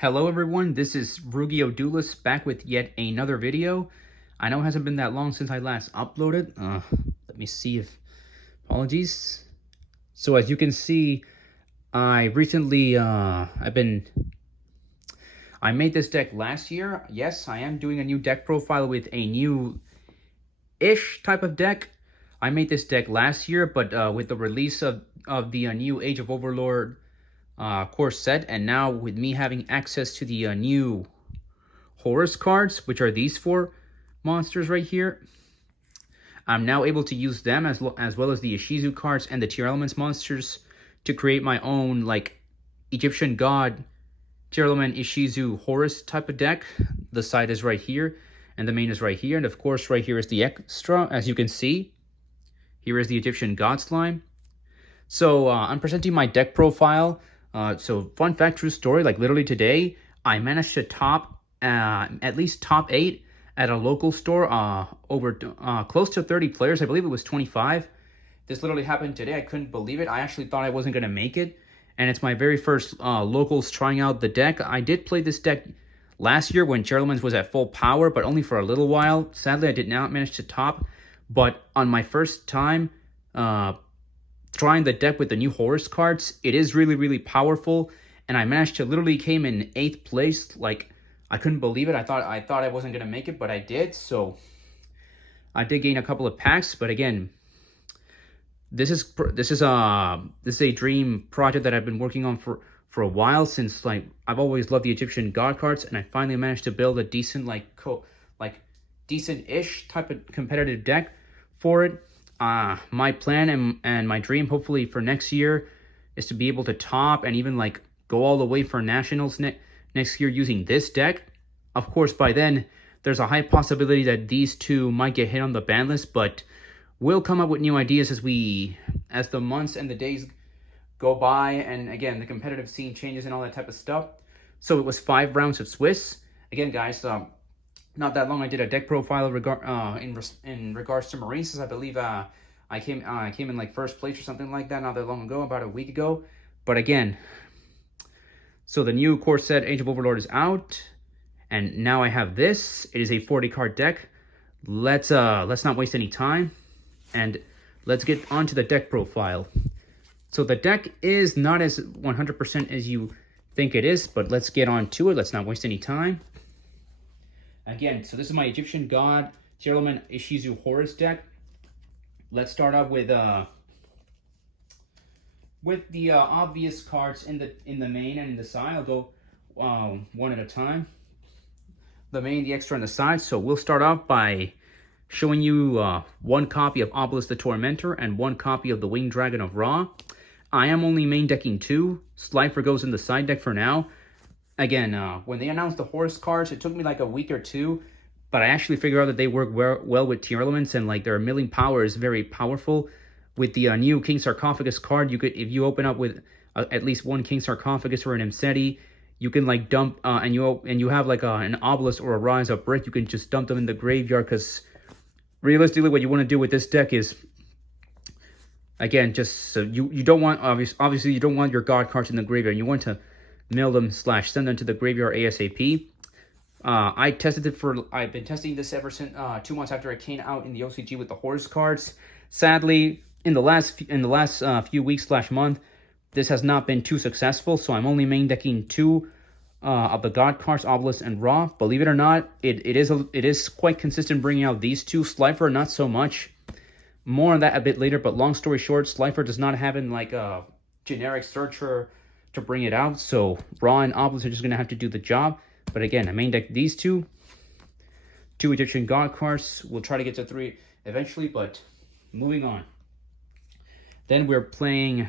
Hello everyone, this is Rugio Duelist back with yet another video. I know it hasn't been that long since I last uploaded. Let me see if... Apologies. So as you can see, I recently, I made this deck last year. Yes, I am doing a new deck profile with a new-ish type of deck. I made this deck last year, but with the release of the new Age of Overlord core set, and now with me having access to the new Horus cards, which are these four monsters right here, I'm now able to use them as well as the Ishizu cards and the Tearlaments monsters to create my own like Egyptian god Tearlament Ishizu Horus type of deck. The side is right here and the main is right here, and of course right here is the extra. As you can see, here is the Egyptian god slime. So I'm presenting my deck profile. So fun fact, true story, like literally today, I managed to top, at least top 8 at a local store, over close to 30 players. I believe it was 25. This literally happened today. I couldn't believe it. I actually thought I wasn't going to make it. And it's my very first locals trying out the deck. I did play this deck last year when Tearlaments was at full power, but only for a little while. Sadly, I did not manage to top. But on my first time, trying the deck with the new Horus cards, it is really powerful, and I managed to literally came in 8th place. Like, I couldn't believe it. I thought I wasn't gonna make it, but I did. So I did gain a couple of packs, but again, this is a dream project that I've been working on for a while, since like I've always loved the Egyptian god cards, and I finally managed to build a decent decent-ish type of competitive deck for it. My plan and my dream, hopefully for next year, is to be able to top and even like go all the way for nationals next year using this deck. Of course, by then there's a high possibility that these two might get hit on the ban list, but we'll come up with new ideas as the months and the days go by, and again the competitive scene changes and all that type of stuff. So it was 5 rounds of Swiss. Again, guys, not that long I did a deck profile in regards to Marines. I believe I came in like 1st place or something like that not that long ago, about a week ago. But again, so the new core set Age of Overlord is out, and now I have this. It is a 40 card deck. Let's not waste any time, and let's get onto the deck profile. So the deck is not as 100% as you think it is, but let's get on to it. Let's not waste any time. Again, so this is my Egyptian god Tearlament Ishizu Horus deck. Let's start off with the obvious cards in the main and in the side. I'll go one at a time. The main, the extra, and the side. So we'll start off by showing you one copy of Obelisk the Tormentor and one copy of the Winged Dragon of Ra. I am only main decking 2. Slifer goes in the side deck for now. Again, when they announced the Horus cards, it took me like a week or two, but I actually figured out that they work well with Tearlaments, and like their milling power is very powerful. With the new King Sarcophagus card, you could, if you open up with at least one King Sarcophagus or an Emseti, you can like dump and you have like an Obelisk or a Rise Up Brick, you can just dump them in the graveyard, because realistically what you want to do with this deck is, again, just so you don't want, obviously you don't want your god cards in the graveyard. You want to mill them / send them to the graveyard ASAP. I've been testing this ever since 2 months after it came out in the OCG with the Horus cards. Sadly, in the last few weeks / month, this has not been too successful. So I'm only main decking 2 of the god cards, Obelisk and Ra. Believe it or not, it is quite consistent bringing out these 2. Slifer, not so much. More on that a bit later. But long story short, Slifer does not have in like a generic searcher to bring it out, so Ra and Obelisk are just going to have to do the job. But again, I main deck these 2 Egyptian god cards. We'll try to get to 3 eventually, but moving on. Then we're playing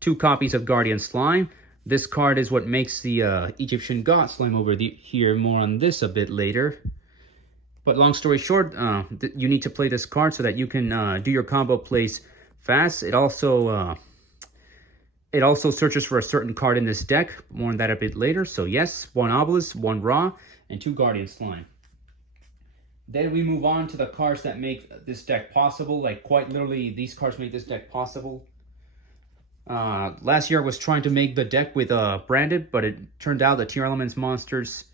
2 copies of Guardian Slime. This card is what makes the Egyptian god slime over here. More on this a bit later. But long story short, you need to play this card so that you can do your combo plays fast. It also searches for a certain card in this deck. More on that a bit later. So yes, 1 Obelisk, 1 Ra, and 2 Guardian Slime. Then we move on to the cards that make this deck possible. Like quite literally, these cards make this deck possible. Last year I was trying to make the deck with branded, but it turned out the Tearlaments monsters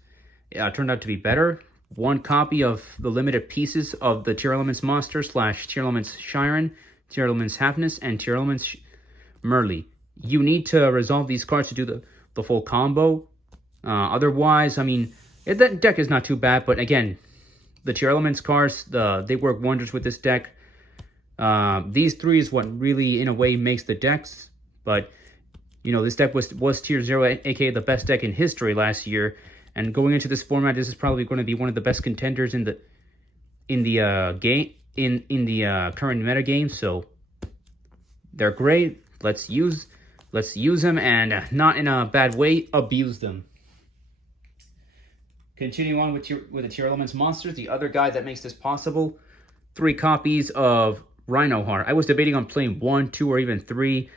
turned out to be better. One copy of the limited pieces of the Tearlaments monster / Tearlaments Shiren, Tearlaments Hafness, and Tearlaments Merly. You need to resolve these cards to do the full combo. Otherwise, I mean, that deck is not too bad, but again, the Tearlaments cards, they work wonders with this deck. These three is what really, in a way, makes the decks. But, you know, this deck was Tier 0, aka the best deck in history last year. And going into this format, this is probably going to be one of the best contenders in the current meta game. So they're great. Let's use them, and not in a bad way, abuse them. Continuing on with the Tearlaments monsters, the other guy that makes this possible, 3 copies of Rhinoheart. I was debating on playing 1, 2, or even 3.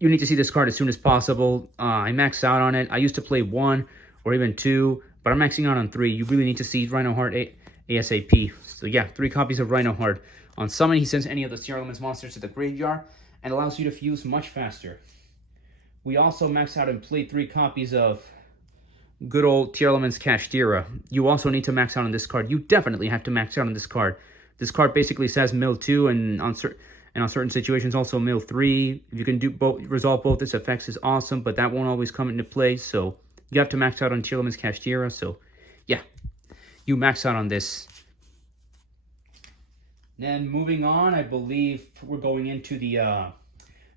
You need to see this card as soon as possible. I maxed out on it. I used to play 1 or even 2, but I'm maxing out on 3. You really need to see Rhinoheart ASAP. So yeah, 3 copies of Rhinoheart. On summon, he sends any of the Tearlaments monsters to the graveyard and allows you to fuse much faster. We also maxed out and played 3 copies of good old Tearlaments Kashtira. You also need to max out on this card. You definitely have to max out on this card. This card basically says mill 2, and on certain situations also mill 3. If you can resolve both its effects is awesome, but that won't always come into play. So you have to max out on Tearlaments Kashtira. So yeah, you max out on this. Then moving on, I believe we're going into the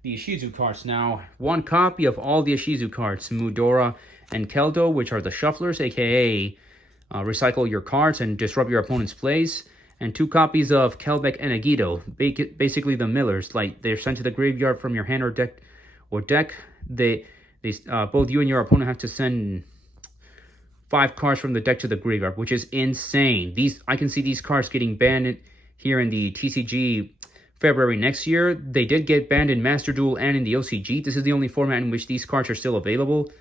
Ishizu cards now. 1 copy of all the Ishizu cards, Mudora and Keldo, which are the shufflers, aka recycle your cards and disrupt your opponent's plays. And 2 copies of Kelbeck and Agido, basically the millers. Like, they're sent to the graveyard from your hand or deck. Both you and your opponent have to send 5 cards from the deck to the graveyard, which is insane. I can see these cards getting banned here in the TCG February next year. They did get banned in Master Duel and in the OCG. This is the only format in which these cards are still available.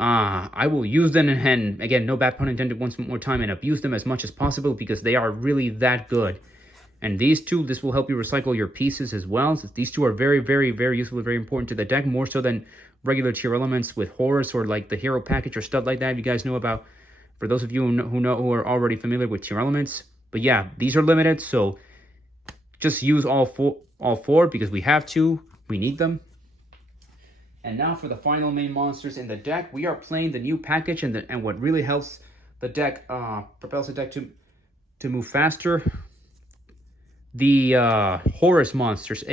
I will use them, and again, no bad pun intended, once more time, and abuse them as much as possible because they are really that good. And these 2, this will help you recycle your pieces as well. So these 2 are very, very, very useful and very important to the deck, more so than regular Tearlaments with Horus or like the hero package or stuff like that. You guys know about, for those of you who are already familiar with Tearlaments. But yeah, these are limited, so just use all four because we have to. We need them. And now for the final main monsters in the deck, we are playing the new package and what really helps the deck, propels the deck to move faster. The Horus monsters.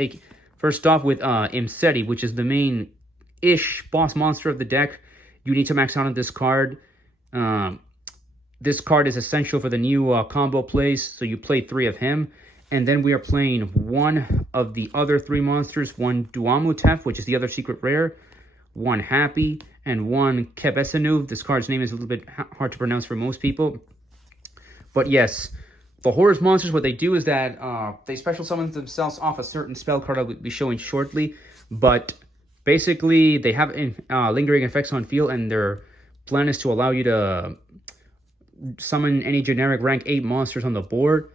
First off with EGTHI, which is the main-ish boss monster of the deck. You need to max out on this card. This card is essential for the new combo plays, so you play 3 of him. And then we are playing 1 of the other 3 monsters, 1 Duamutef, which is the other secret rare, 1 Happy, and 1 Kebesanu. This card's name is a little bit hard to pronounce for most people. But yes, the Horus monsters, what they do is that they special summon themselves off a certain spell card I will be showing shortly. But basically, they have lingering effects on field, and their plan is to allow you to summon any generic rank 8 monsters on the board.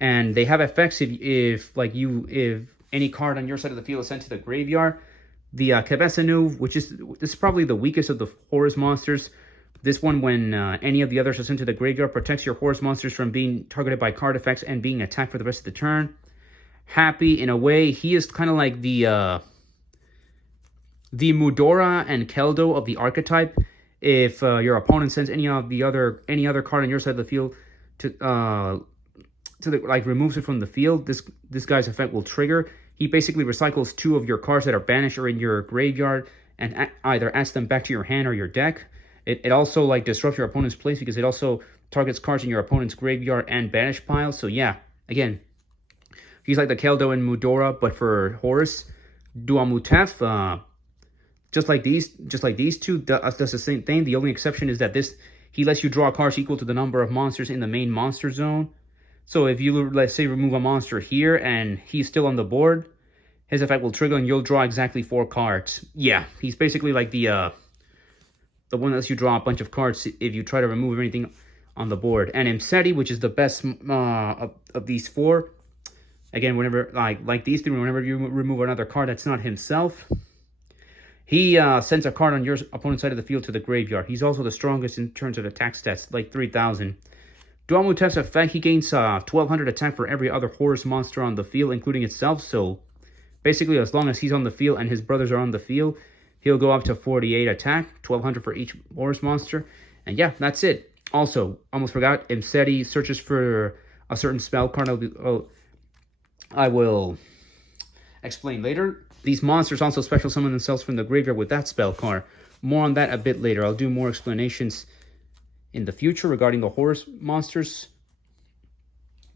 And they have effects if any card on your side of the field is sent to the graveyard. The Kebesanu, this is probably the weakest of the Horus monsters. This one, when any of the others are sent to the graveyard, protects your Horus monsters from being targeted by card effects and being attacked for the rest of the turn. Happy, in a way, he is kind of like the Mudora and Keldo of the archetype. If your opponent sends any other card on your side of the field removes it from the field, this guy's effect will trigger. He basically recycles 2 of your cards that are banished or in your graveyard and either adds them back to your hand or your deck. It also disrupts your opponent's place because it also targets cards in your opponent's graveyard and banish pile. So yeah, again, he's like the Keldo and Mudora, but for Horus. Duamutef, just like these 2, does the same thing. The only exception is that he lets you draw cards equal to the number of monsters in the main monster zone. So if you, let's say, remove a monster here and he's still on the board, his effect will trigger and you'll draw exactly 4 cards. Yeah, he's basically like the one that lets you draw a bunch of cards if you try to remove anything on the board. And EGTHI, which is the best of these 4. Again, whenever, like these 3, whenever you remove another card that's not himself, He sends a card on your opponent's side of the field to the graveyard. He's also the strongest in terms of attack stats, like 3,000. Dual move types effect, he gains 1,200 attack for every other Horus monster on the field, including itself. So basically, as long as he's on the field and his brothers are on the field, he'll go up to 48 attack, 1,200 for each Horus monster. And yeah, that's it. Also, almost forgot, EGTHI searches for a certain spell card. I will explain later. These monsters also special summon themselves from the graveyard with that spell card. More on that a bit later. I'll do more explanations in the future regarding the Horus monsters.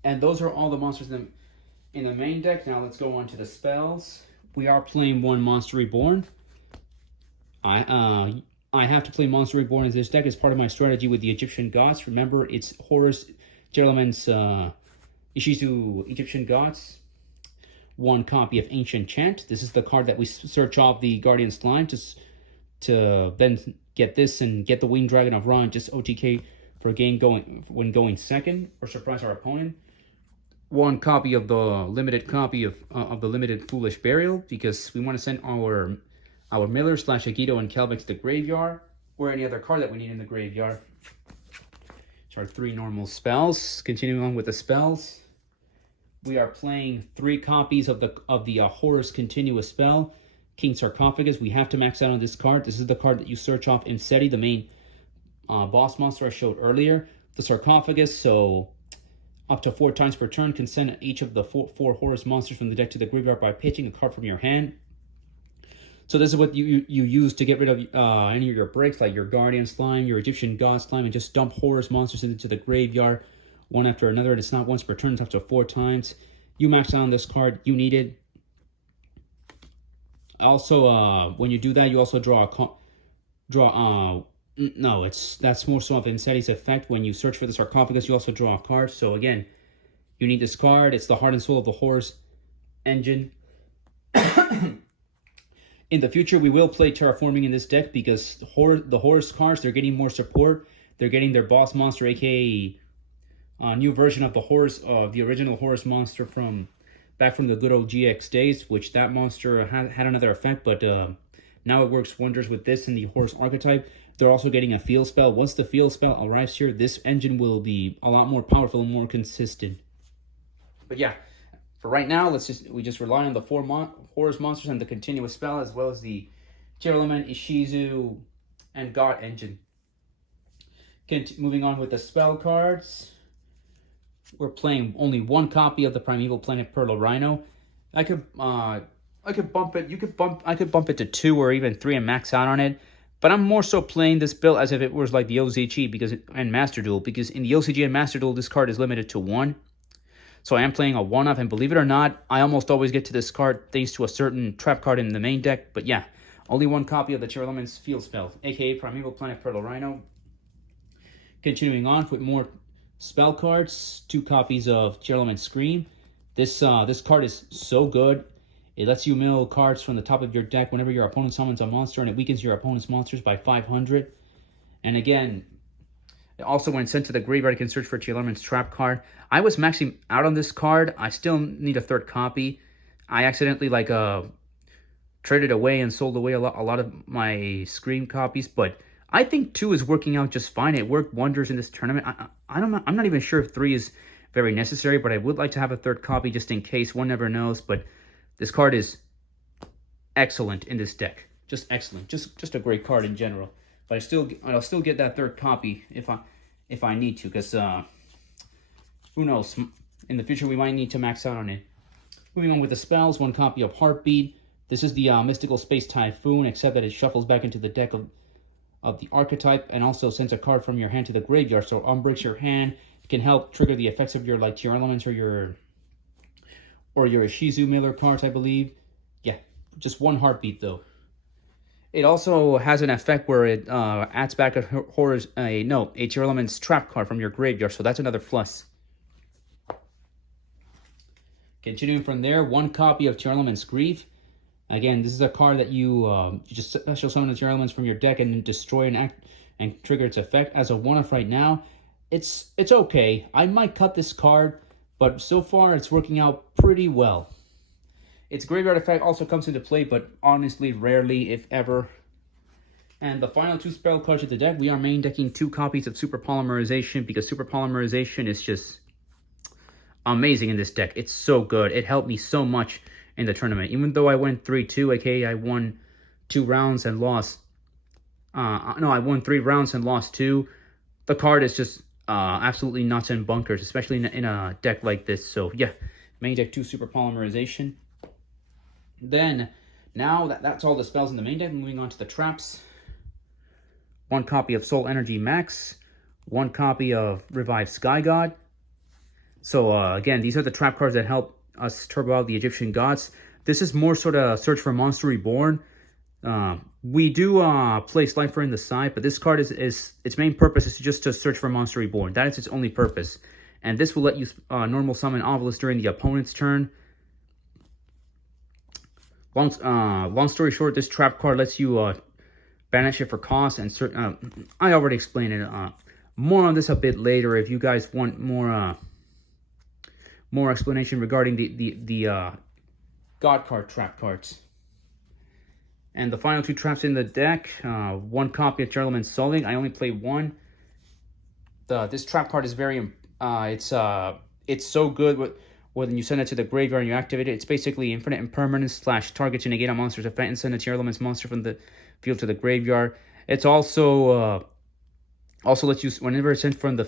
And those are all the monsters in the main deck. Now let's go on to the spells. We are playing one Monster Reborn. I have to play Monster Reborn in this deck as part of my strategy with the Egyptian gods. Remember, it's Horus, Tearlaments, Ishizu, Egyptian gods. One copy of Ancient Chant. This is the card that we search off the Guardian's line to then get this and get the Winged Dragon of Ra and just OTK for a game when going second or surprise our opponent. One copy of the limited copy of the limited Foolish Burial, because we want to send our Miller / Agito and Kelbex to the graveyard, or any other card that we need in the graveyard. So our 3 normal spells. Continuing on with the spells, we are playing 3 copies of the Horus continuous spell, King Sarcophagus. We have to max out on this card. This is the card that you search off EGTHI, the main boss monster I showed earlier. The Sarcophagus, so up to 4 times per turn, can send each of the 4 Horus monsters from the deck to the graveyard by pitching a card from your hand. So this is what you use to get rid of any of your breaks, like your Guardian Slime, your Egyptian God Slime, and just dump Horus monsters into the graveyard one after another. And it's not once per turn, it's up to 4 times. You max out on this card, you need it. Also, when you do that, you also that's more so of EGTHI's effect. When you search for the Sarcophagus, you also draw a card. So again, you need this card. It's the heart and soul of the Horus engine. In the future, we will play Terraforming in this deck because the Horus cards, they're getting more support. They're getting their boss monster, aka a new version of the Horus, the original Horus monster back from the good old GX days, which that monster had another effect, but now it works wonders with this in the Horus archetype. They're also getting a field spell. Once the field spell arrives here, this engine will be a lot more powerful and more consistent. But yeah, for right now, we just rely on the 4 Horus monsters and the continuous spell, as well as the Tearlaments, Ishizu, and God engine. Moving on with the spell cards. We're playing only 1 copy of the Primeval Planet Pearl Rhino. I could bump it. I could bump it to 2 or even 3 and max out on it. But I'm more so playing this build as if it was like the OCG and Master Duel, because in the OCG and Master Duel, this card is limited to 1. So I am playing a 1-off, and believe it or not, I almost always get to this card thanks to a certain trap card in the main deck. But yeah, only 1 copy of the Tearlaments field spell, aka Primeval Planet Pearl Rhino. Continuing on with more spell cards, 2 copies of Tearlaments Scream. This card is so good. It lets you mill cards from the top of your deck whenever your opponent summons a monster, and it weakens your opponent's monsters by 500. And again, also when sent to the graveyard, you can search for Tearlaments trap card. I was maxing out on this card. I still need a 3rd copy. I accidentally traded away and sold away a lot of my Scream copies, but I think 2 is working out just fine. It worked wonders in this tournament. I'm not even sure if 3 is very necessary, but I would like to have a 3rd copy just in case. One never knows. But this card is excellent in this deck. Just excellent. Just a great card in general. But I'll still get that 3rd copy if I need to, because who knows? In the future, we might need to max out on it. Moving on with the spells, 1 copy of Heartbeat. This is the Mystical Space Typhoon, except that it shuffles back into the deck of the archetype and also sends a card from your hand to the graveyard. So unbreaks your hand. It can help trigger the effects of your Tearlaments or your Ishizu Miller cards, I believe. Yeah, just 1 Heartbeat though. It also has an effect where it adds back a Tearlaments trap card from your graveyard, so that's another plus. Continuing from there, 1 copy of Tearlaments Grief. Again, this is a card that you just special summon the Tearlaments from your deck and then destroy and trigger its effect. As a 1-off right now, it's okay. I might cut this card, but so far it's working out pretty well. Its graveyard effect also comes into play, but honestly, rarely, if ever. And the final 2 spell cards of the deck, we are main decking 2 copies of Super Polymerization, because Super Polymerization is just amazing in this deck. It's so good. It helped me so much in the tournament. Even though I went 3-2, aka I won 2 rounds and lost... no, I won 3 rounds and lost 2. The card is just absolutely nuts and bunkers, especially in a deck like this. So yeah, main deck 2 Super Polymerization. Then, now that's all the spells in the main deck, moving on to the traps. 1 copy of Soul Energy Max. 1 copy of Revived Sky God. So again, these are the trap cards that help us turbo out the Egyptian gods. This is more sort of Search for Monster Reborn. We do place Lifer in the side, but this card is its main purpose is just to search for Monster Reborn. That is its only purpose. And this will let you normal summon Obelisk during the opponent's turn. Long story short, this trap card lets you banish it for cost and certain. I already explained it. More on this a bit later if you guys want more explanation regarding the God card trap cards. And the final 2 traps in the deck, 1 copy of Tearlaments Solving. I only play 1. This trap card is very it's so good when you send it to the graveyard and you activate it. It's basically infinite impermanence / target to negate a monster's effect and send a Tearlaments monster from the field to the graveyard. It's also lets you, whenever it's sent from the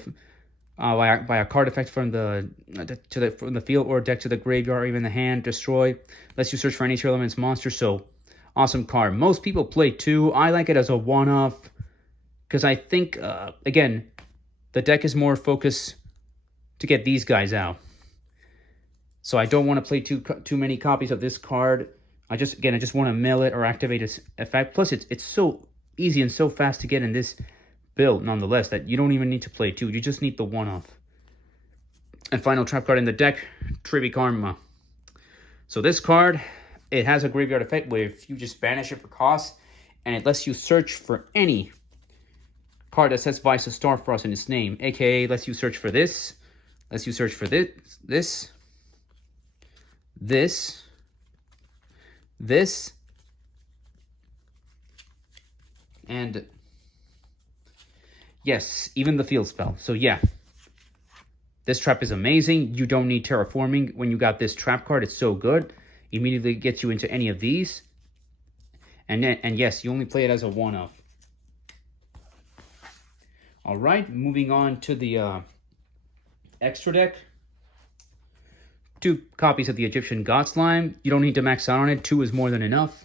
by a card effect from the field or deck to the graveyard or even the hand, destroy. Lets you search for any Tearlaments monster. So awesome card. Most people play 2. I like it as a one-off because I think again the deck is more focused to get these guys out. So I don't want to play too many copies of this card. I just want to mill it or activate its effect. Plus, it's so easy and so fast to get in this build, nonetheless, that you don't even need to play 2. You just need the one-off. And final trap card in the deck, Tribute Karma. So this card, it has a graveyard effect where if you just banish it for cost, and it lets you search for any card that says Vice of Starfrost in its name, aka lets you search for this, lets you search for this, and yes, even the field spell. So yeah, this trap is amazing. You don't need terraforming when you got this trap card. It's so good. Immediately gets you into any of these. And yes, you only play it as a one-off. All right, moving on to the extra deck. 2 copies of the Egyptian God Slime. You don't need to max out on it. 2 is more than enough.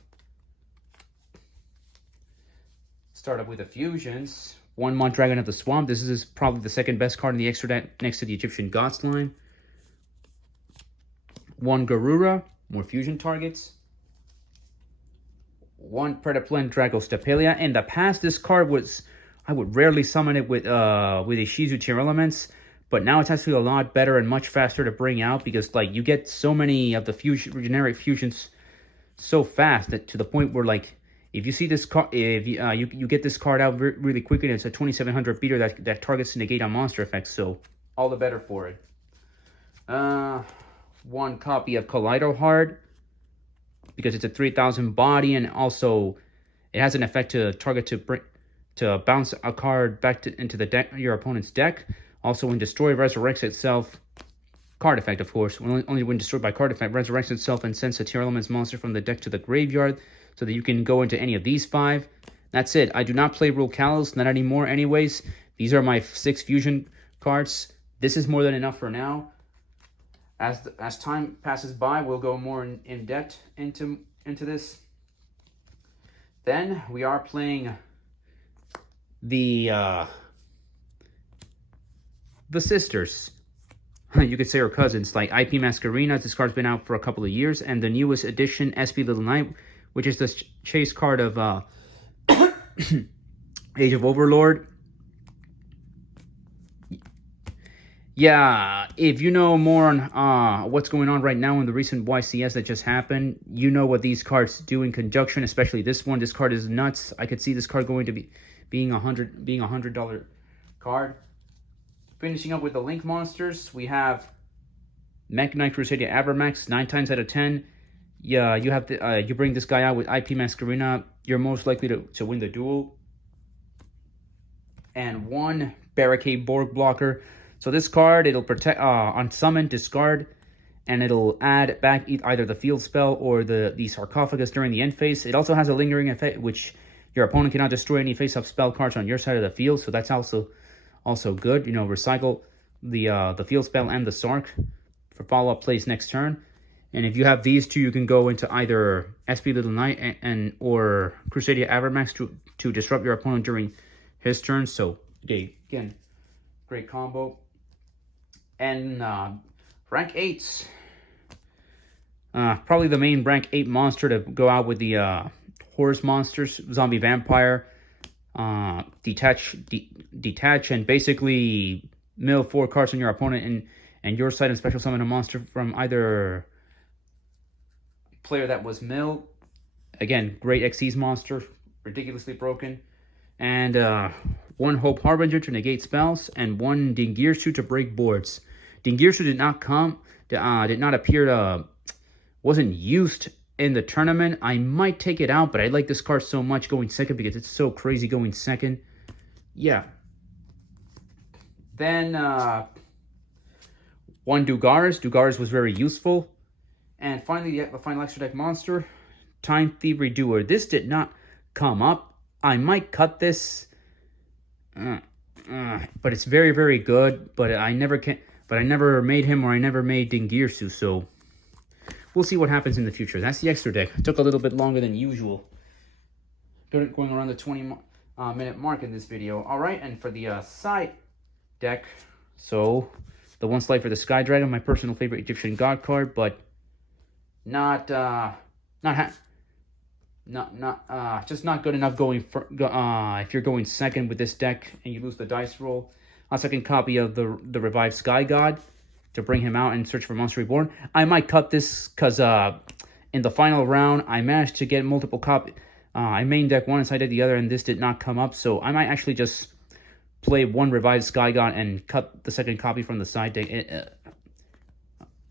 Start up with the fusions. 1 Mont Dragon of the Swamp. This is probably the second best card in the extra deck next to the Egyptian God Slime. 1 Garura. More fusion targets. 1 Predaplan Dragostapelia. In the past, this card was... I would rarely summon it with Ishizu Tearlaments, but now it's actually a lot better and much faster to bring out because like you get so many of the generic fusions so fast that to the point where like if you see this card, if you get this card out really quickly, and it's a 2700 beater that targets to negate on monster effects, so all the better for it. 1 copy of Kaleido Heart because it's a 3000 body and also it has an effect to target to bounce a card back into the deck, your opponent's deck. Also, when destroyed, resurrects itself. Card effect, of course. Only when destroyed by card effect, resurrects itself and sends a Tearlaments monster from the deck to the graveyard so that you can go into any of these 5. That's it. I do not play Rule Kalos, not anymore anyways. These are my 6 fusion cards. This is more than enough for now. As time passes by, we'll go more in depth into this. Then we are playing the sisters. You could say her cousins, like IP Masquerena. This card's been out for a couple of years, and the newest edition, SP Little Knight, which is the chase card of Age of Overlord. Yeah, if you know more on what's going on right now in the recent YCS that just happened, you know what these cards do in conjunction, especially this one. This card is nuts. I could see this card going to being a $100 card. Finishing up with the Link monsters, we have Mech Knight Crusader Abramax. 9 times out of 10, Yeah, you have to you bring this guy out with IP Masquerena, you're most likely to win the duel. And 1 Barricade Borg blocker. So this card, it'll protect on summon, discard, and it'll add back either the field spell or the sarcophagus during the end phase. It also has a lingering effect, which your opponent cannot destroy any face-up spell cards on your side of the field. So that's also good. You know, recycle the field spell and the sarc for follow-up plays next turn. And if you have these two, you can go into either SP Little Knight or Crusadia Avermax to disrupt your opponent during his turn. So again, great combo. And rank 8s. Probably the main rank 8 monster to go out with the Horus monsters, Zombie Vampire, detach, and basically mill 4 cards on your opponent and your side and special summon a monster from either player that was milled. Again, great Xyz monster, ridiculously broken. And 1 Hope Harbinger to negate spells, and 1 Dingirsu to break boards. Dingirsu did not appear to, wasn't used in the tournament. I might take it out, but I like this card so much going second because it's so crazy going second. Yeah. Then 1 Dugaris. Dugaris was very useful. And finally, the final extra deck monster, Time Thief Redoer. This did not come up. I might cut this, but it's very, very good. But I never made him, or I never made Dingirsu. So we'll see what happens in the future. That's the extra deck. It took a little bit longer than usual. Going around the 20-minute mark in this video. All right, and for the side deck, so the 1 Slide for the Sky Dragon, my personal favorite Egyptian god card, but just not good enough going for, if you're going second with this deck and you lose the dice roll. A second copy of the Revived Sky God to bring him out and search for Monster Reborn. I might cut this because in the final round I managed to get multiple copies. I main deck one and side deck the other, and this did not come up, so I might actually just play 1 Revived Sky God and cut the second copy from the side deck.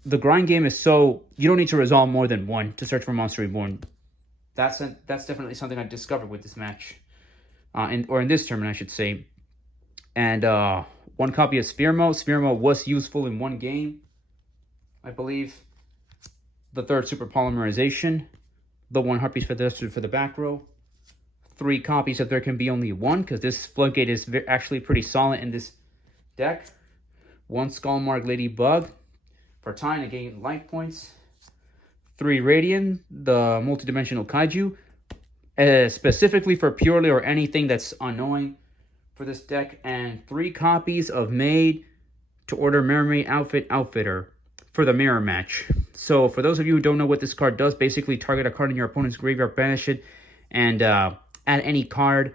The grind game is so you don't need to resolve more than 1 to search for Monster Reborn. That's definitely something I discovered with this match, or in this tournament, I should say. And 1 copy of Sphere Mode. Sphere Mode was useful in 1 game, I believe. The 3rd Super Polymerization. The 1 Harpies for the back row. 3 copies of There Can Be Only One, because this Floodgate is actually pretty solid in this deck. 1 Skullmark Ladybug for tying to gain life points. 3 Radiant, the multidimensional kaiju, specifically for purely or anything that's annoying for this deck, and 3 copies of Made to Order Mermaid Outfitter for the mirror match. So for those of you who don't know what this card does, basically target a card in your opponent's graveyard, banish it, and add any card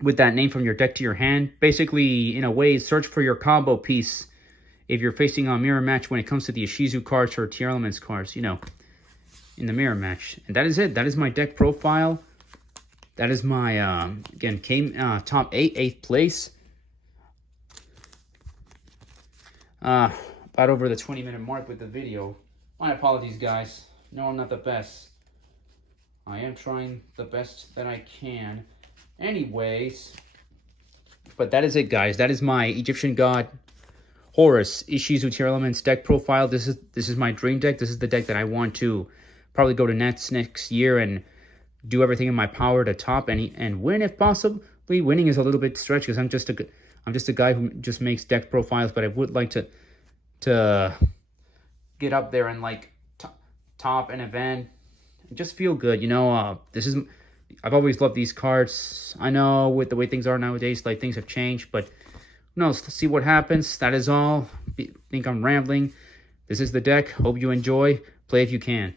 with that name from your deck to your hand. Basically, in a way, search for your combo piece if you're facing a mirror match when it comes to the Ishizu cards or Tearlaments cards, you know, in the mirror match. And that is it. That is my deck profile. That is my, again, top 8th place. About over the 20-minute mark with the video. My apologies, guys. No, I'm not the best. I am trying the best that I can. Anyways, but that is it, guys. That is my Egyptian god Horus Ishizu Tearlaments deck profile. This is my dream deck. This is the deck that I want to probably go to Nets next year and do everything in my power to top and win if possible. Winning is a little bit stretched because I'm just a guy who just makes deck profiles, but I would like to get up there and like top an event and just feel good, you know. I've always loved these cards. I know with the way things are nowadays, like things have changed, but who knows? Let's see what happens. That is all. I think I'm rambling. This is the deck. Hope you enjoy. Play if you can.